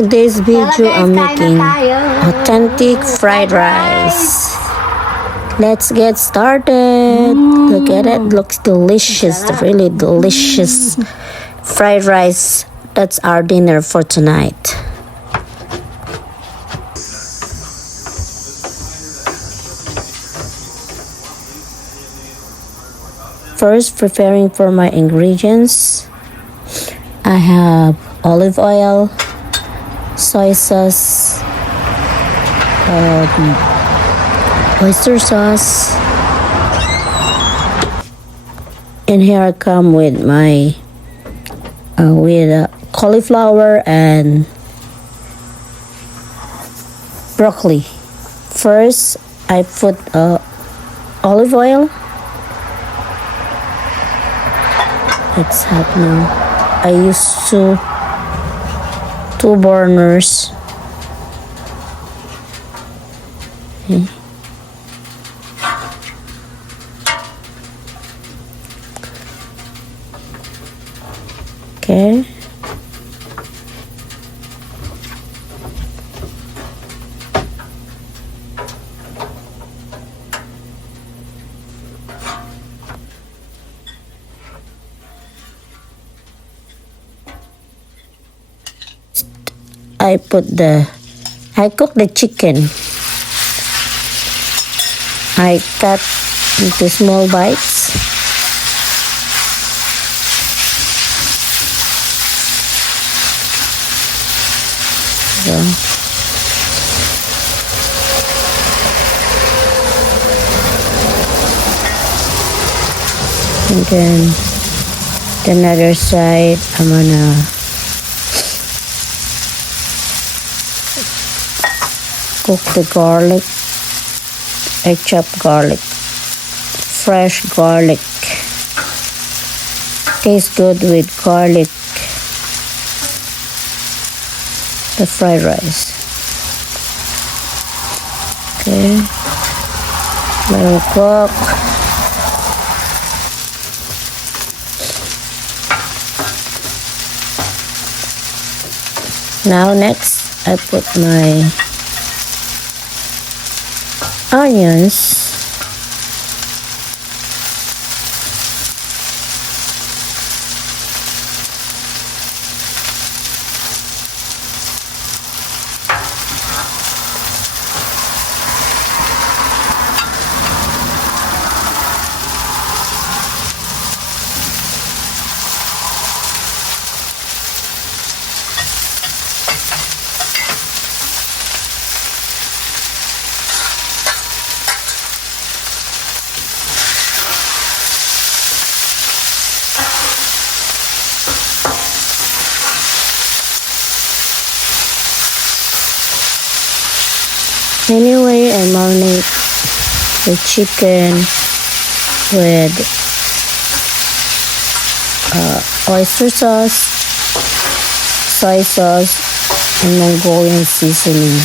Today's video I'm making authentic fried rice. Let's get started. Look at it, looks delicious, really delicious fried rice. That's our dinner for tonight. First, preparing for my ingredients. I have olive oil, soy sauce, oyster sauce, and here I come with my cauliflower and broccoli. First, I put olive oil. It's hot now. I use two burners. Okay. I cook the chicken. I cut into small bites. So, and then the other side, I'm gonna cook the garlic. I chop garlic, fresh garlic. Tastes good with garlic. The fried rice. Okay, let it cook. Now next, I put my onions. Anyway, I marinate the chicken with oyster sauce, soy sauce, and Mongolian seasoning.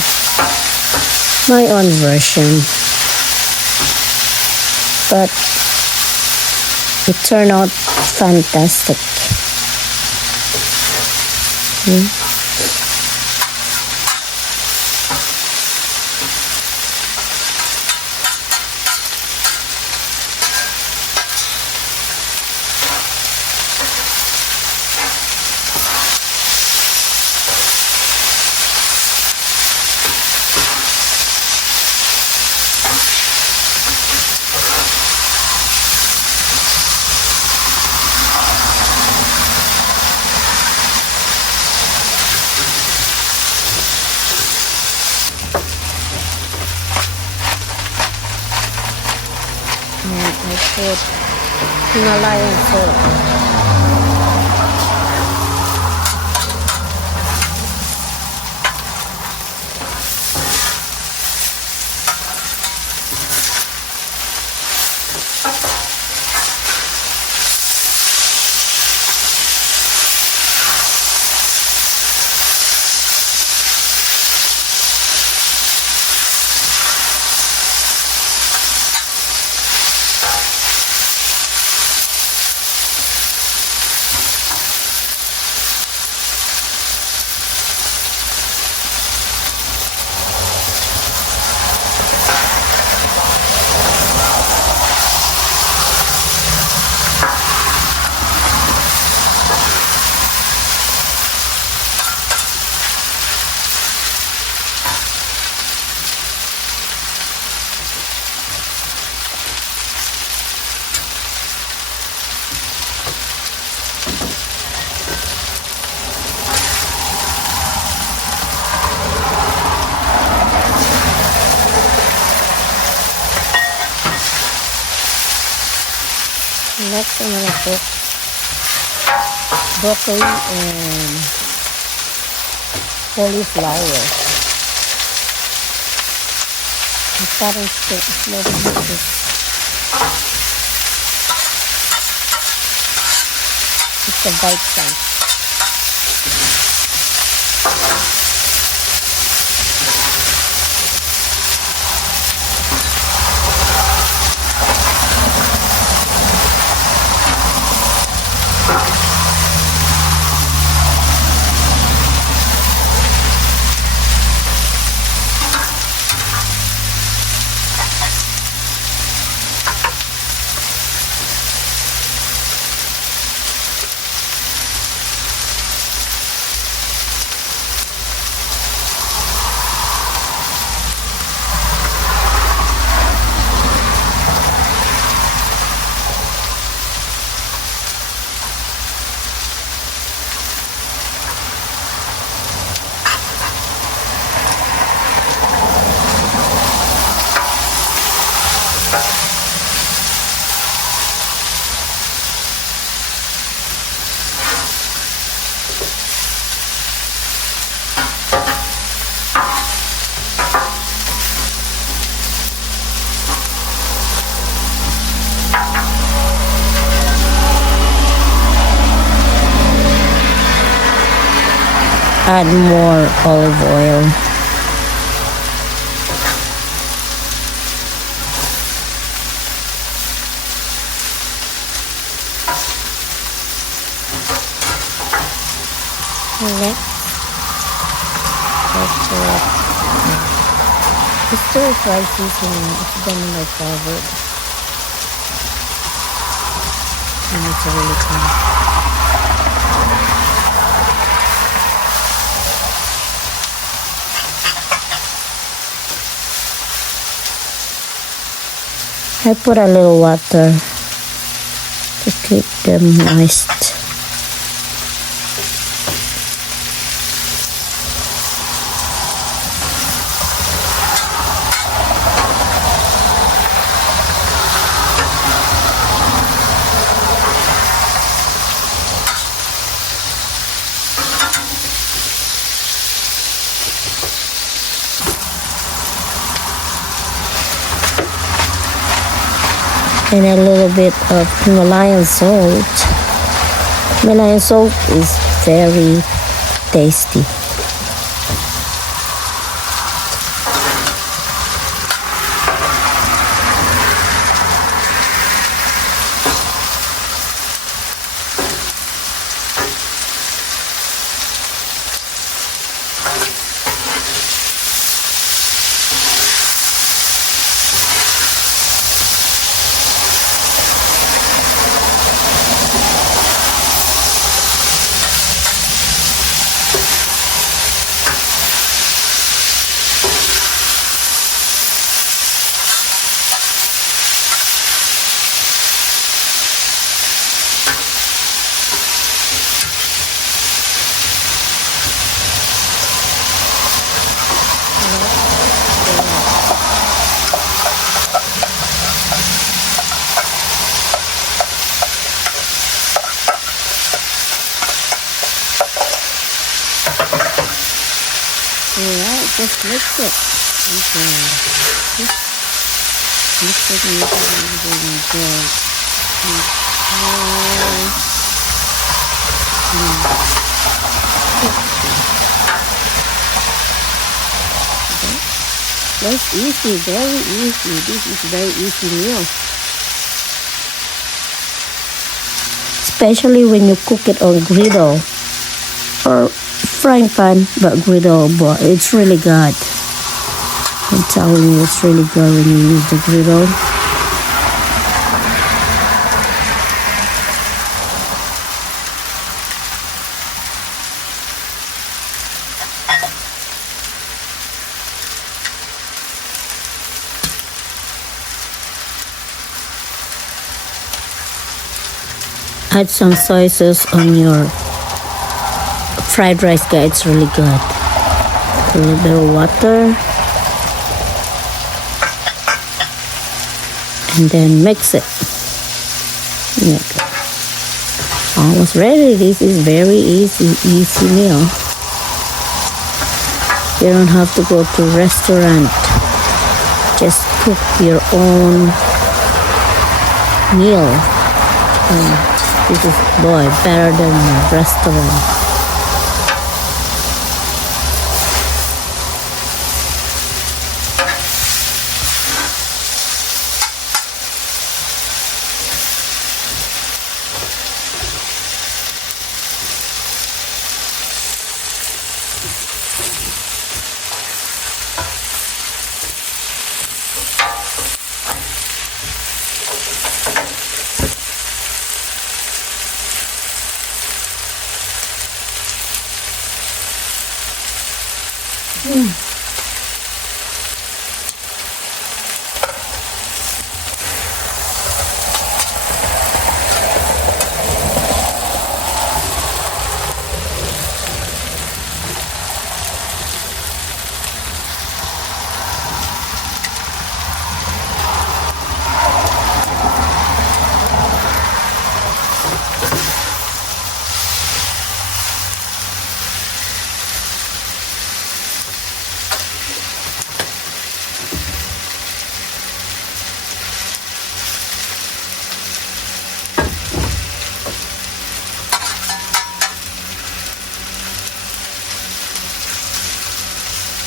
My own version. But it turned out fantastic. And I put Himalayan salt. Next, I'm gonna cook broccoli and cauliflower. I'm starting to slowly mix this. It's a bite size. Add more olive oil. Next, the stir fry seasoning is done my favorite. And it's really good. I put a little water to keep them moist. And a little bit of Himalayan salt. Himalayan salt is very tasty. Alright, just mix it. Okay. Mix it and make it That's easy, very easy. This is very easy meal. Especially when you cook it on griddle or frying pan, but griddle, but it's really good. I'm telling you, it's really good when you use the griddle. Add some soy sauce on your fried rice, guys. It's really good. A little bit of water. And then mix it. Yeah. Almost ready. This is very easy meal. You don't have to go to restaurant. Just cook your own meal. This is better than restaurant.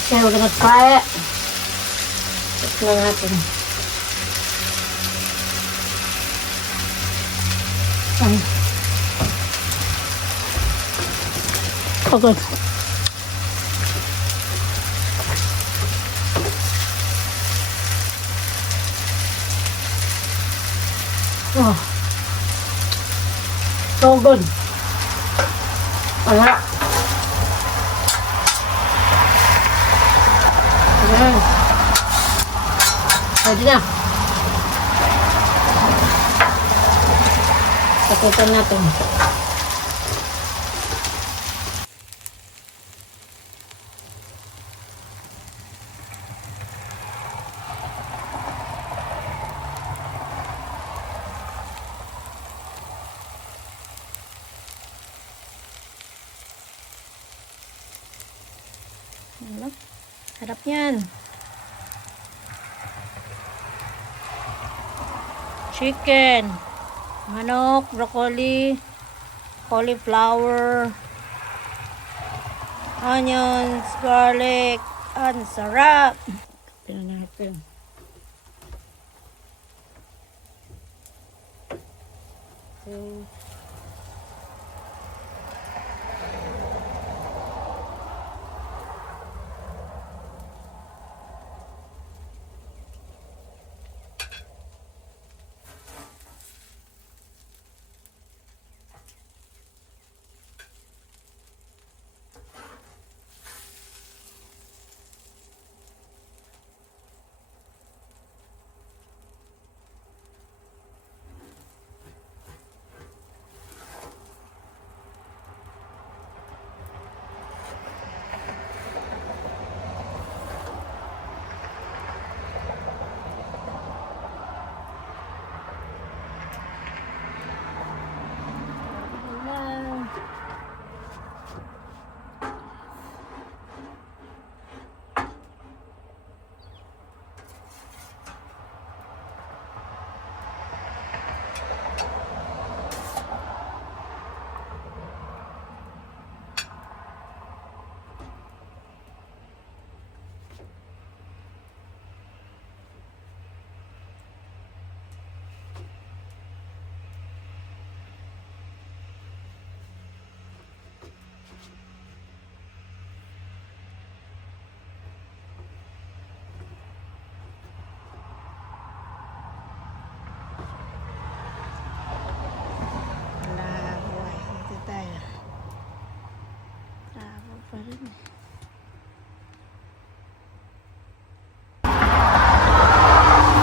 Okay, we're gonna try it. Tignan natin. Oh, good. Oh. So good. Wala. Ayan. Pwede na. Sakutan natin. Sarap yan. Chicken, manok, broccoli, cauliflower, onions, garlic. Ang sarap. Tingnan natin.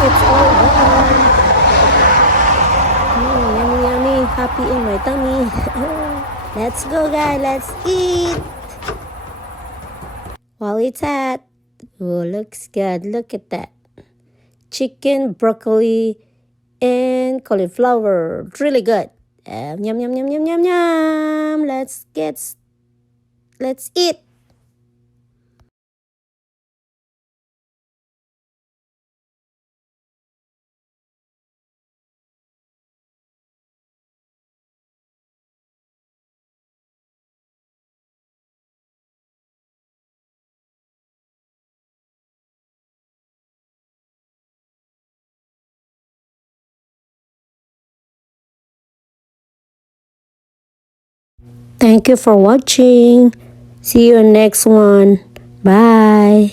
It's all done. Yummy, yummy. Happy in my tummy. Let's go, guys. Let's eat. While it's hot. Oh, looks good. Look at that. Chicken, broccoli, and cauliflower. Really good. Yum, yum, yum, yum, yum, yum. Let's eat. Thank you for watching. See you next one. Bye.